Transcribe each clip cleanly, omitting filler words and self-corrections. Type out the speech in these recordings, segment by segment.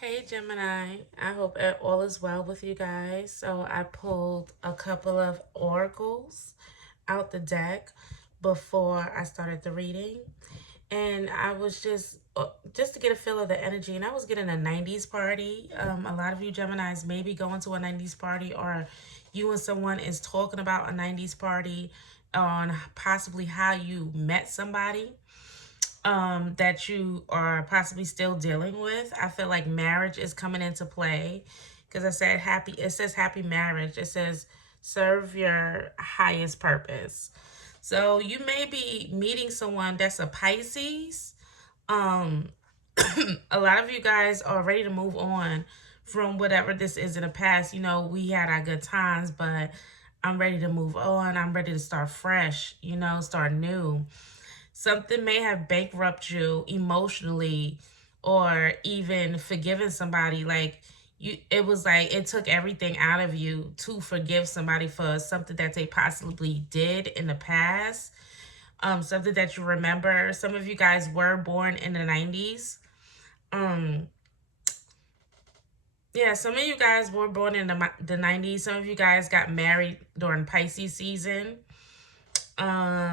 Hey Gemini, I hope all is well with you guys. So I pulled a couple of oracles out the deck before I started the reading, and I was just to get a feel of the energy, and I was getting a 90s party. A lot of you Geminis may be going to a 90s party, or you and someone is talking about a 90s party on possibly how you met somebody that you are possibly still dealing with. I feel like marriage is coming into play because I said happy. It says happy marriage. It says serve your highest purpose. So you may be meeting someone that's a Pisces. Um, a lot of you guys are ready to move on from whatever this is in the past. You know, we had our good times, but I'm ready to move on. I'm ready to start fresh, start new. Something may have bankrupted you emotionally or even forgiving somebody. Like it was like it took everything out of you to forgive somebody for something that they possibly did in the past. Something that you remember. Some of you guys were born in the 90s. Um, yeah, some of you guys were born in the 90s. Some of you guys got married during Pisces season.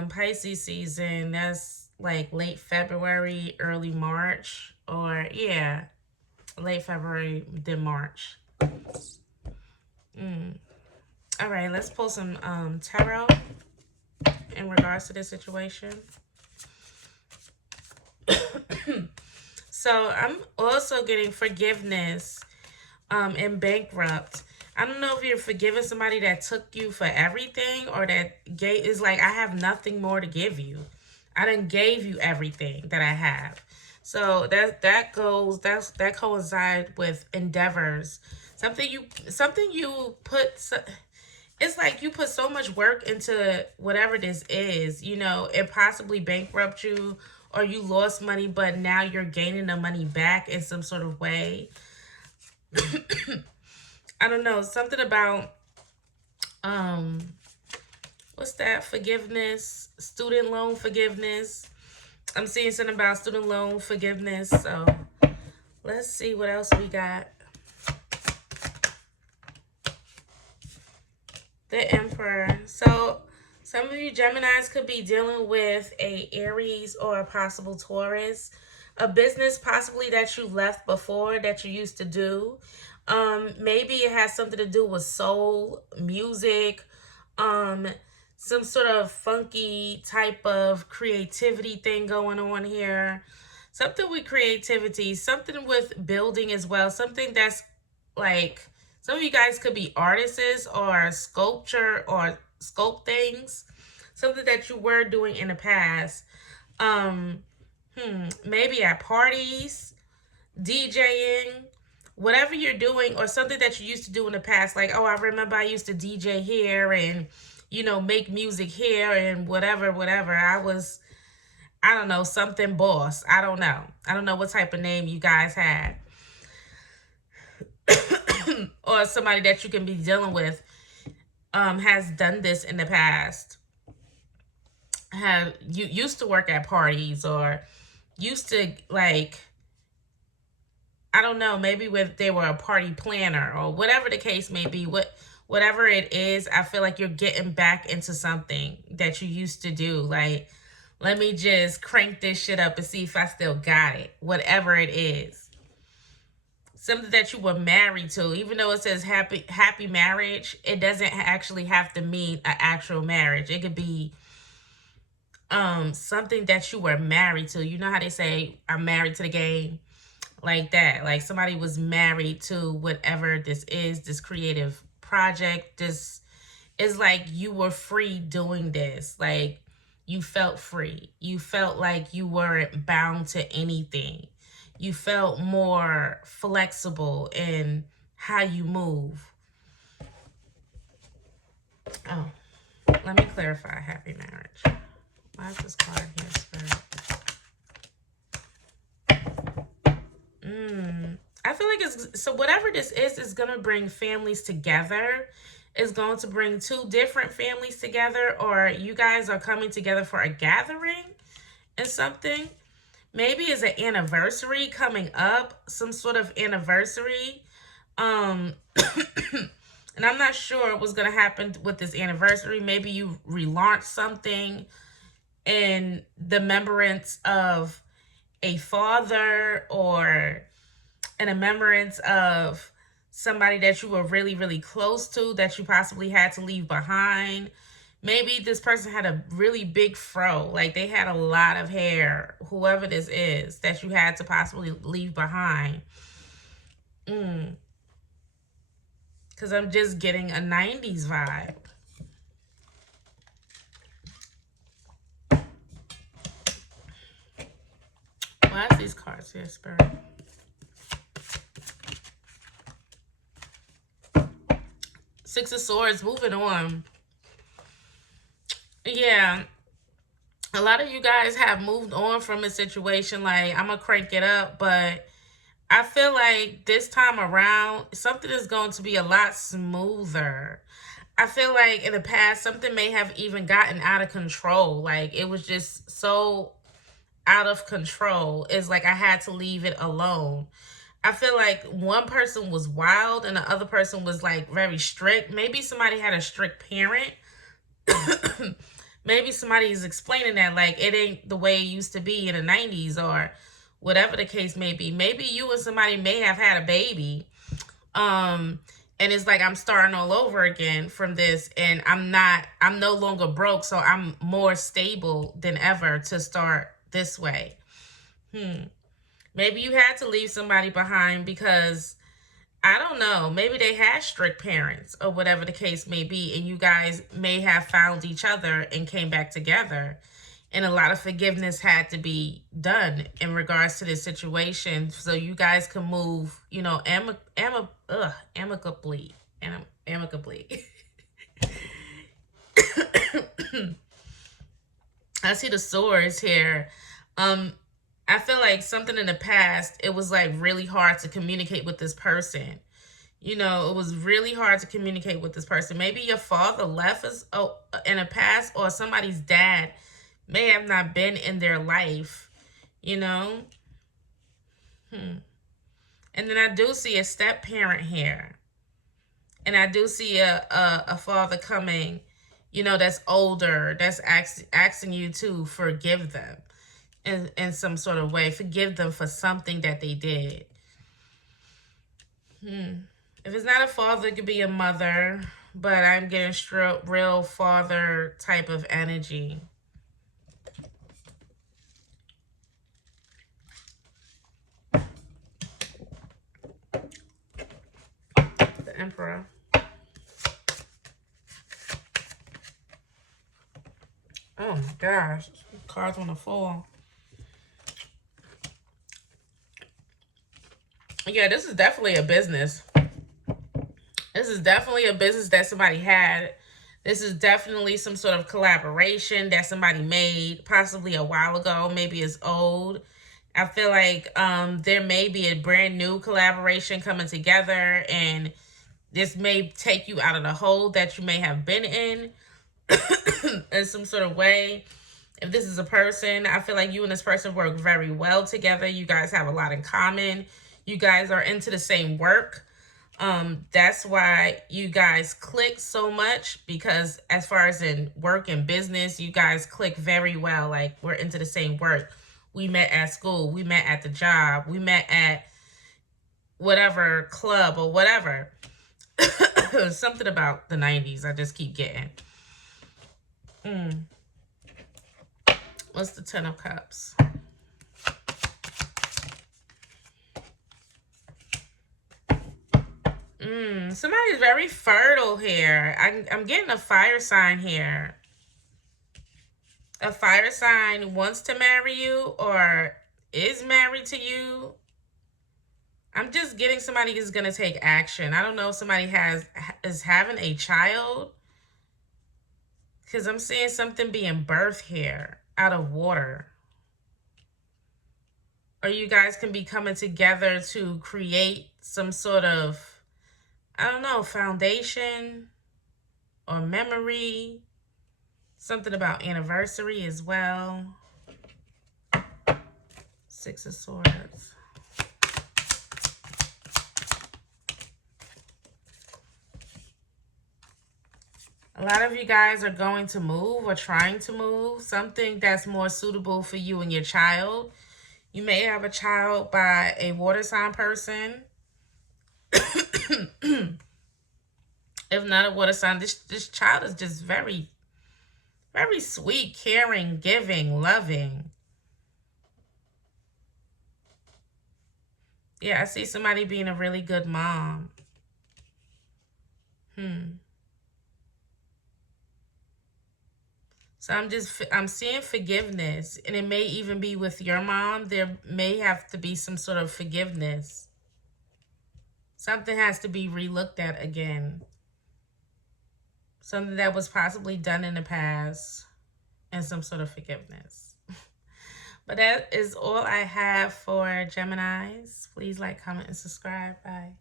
Pisces season, that's like late February, early March, or yeah, late February, then March. Mm. All right, let's pull some tarot in regards to this situation. So I'm also getting forgiveness and bankrupt. I don't know if you're forgiving somebody that took you for everything or that gave is like I have nothing more to give you. I done gave you everything that I have. So that coincides with endeavors. Something you put. It's like you put so much work into whatever this is. It possibly bankrupt you or you lost money, but now you're gaining the money back in some sort of way. I don't know, something about um what's that? Forgiveness, student loan forgiveness. I'm seeing something about student loan forgiveness. So let's see what else we got. The Emperor. So some of you Geminis could be dealing with a Aries or a possible Taurus. A business possibly that you left before that you used to do. Maybe it has something to do with soul, music, um, some sort of funky type of creativity thing going on here. Something with creativity, something with building as well. Something that's like some of you guys could be artists or sculpture or sculpt things. Something that you were doing in the past. Um, maybe at parties, DJing, whatever you're doing, or something that you used to do in the past. Like, oh, I remember I used to DJ here and, make music here and whatever. I don't know, something boss. I don't know. I don't know what type of name you guys had. Or somebody that you can be dealing with has done this in the past. Have you used to work at parties or used to like I don't know, maybe with they were a party planner or whatever the case may be. Whatever it is, I feel like you're getting back into something that you used to do. Like, let me just crank this shit up and see if I still got it. Whatever it is. Something that you were married to, even though it says happy marriage, it doesn't actually have to mean an actual marriage. It could be something that you were married to. You know how they say I'm married to the game? Like that. Like somebody was married to whatever this is, this creative project. This is like you were free doing this. Like you felt free. You felt like you weren't bound to anything. You felt more flexible in how you move. Oh, let me clarify happy marriage. Why is this card here, Spirit? I feel like it's so whatever this is going to bring families together. Is going to bring two different families together, or you guys are coming together for a gathering and something. maybe it's an anniversary coming up, some sort of anniversary. Um, and I'm not sure what's going to happen with this anniversary. Maybe you relaunch something in the remembrance of a father, or in remembrance of somebody that you were really, really close to that you possibly had to leave behind. Maybe this person had a really big fro, like they had a lot of hair, whoever this is, that you had to possibly leave behind. Because I'm just getting a 90s vibe. Why is these cards here, Spirit? Six of Swords, moving on. Yeah. A lot of you guys have moved on from a situation. Like, I'm going to crank it up, but I feel like this time around, something is going to be a lot smoother. I feel like in the past, something may have even gotten out of control. Like, it was just so out of control. It's like I had to leave it alone. I feel like one person was wild and the other person was like very strict. Maybe somebody had a strict parent. Maybe somebody is explaining that like it ain't the way it used to be in the 90s, or whatever the case may be. Maybe you and somebody may have had a baby. And it's like I'm starting all over again from this, and I'm no longer broke, so I'm more stable than ever to start this way. Maybe you had to leave somebody behind because, I don't know, maybe they had strict parents or whatever the case may be, and you guys may have found each other and came back together. And a lot of forgiveness had to be done in regards to this situation, so you guys can move, you know, amicably. Amicably. I see the swords here. I feel like something in the past, it was like really hard to communicate with this person. You know, it was really hard to communicate with this person. Maybe your father left us in the past, or somebody's dad may have not been in their life, you know. And then I do see a step parent here. And I do see a father coming, you know, that's older, that's asking you to forgive them in some sort of way. Forgive them for something that they did. If it's not a father, it could be a mother, but I'm getting real father type of energy. The Emperor. Oh my gosh, cards on the floor. Yeah, this is definitely a business. This is definitely a business that somebody had. This is definitely some sort of collaboration that somebody made, possibly a while ago. Maybe it's old. I feel like there may be a brand new collaboration coming together, and this may take you out of the hole that you may have been in in some sort of way. If this is a person, I feel like you and this person work very well together. You guys have a lot in common. You guys are into the same work. That's why you guys click so much, because as far as in work and business, you guys click very well. Like, we're into the same work. We met at school. We met at the job. We met at whatever club or whatever. Something about the 90s I just keep getting. What's the 10 of Cups? Somebody's very fertile here. I'm getting a fire sign here. A fire sign wants to marry you or is married to you. I'm just getting somebody is going to take action. I don't know if somebody is having a child, because I'm seeing something being birthed here out of water. Or you guys can be coming together to create some sort of, I don't know, foundation or memory. Something about anniversary as well. Six of Swords. A lot of you guys are going to move or trying to move. Something that's more suitable for you and your child. You may have a child by a water sign person. If not a water sign, this child is just very, very sweet, caring, giving, loving. Yeah, I see somebody being a really good mom. So I'm seeing forgiveness, and it may even be with your mom. There may have to be some sort of forgiveness. Something has to be relooked at again. Something that was possibly done in the past, and some sort of forgiveness. But that is all I have for Geminis. Please like, comment, and subscribe. Bye.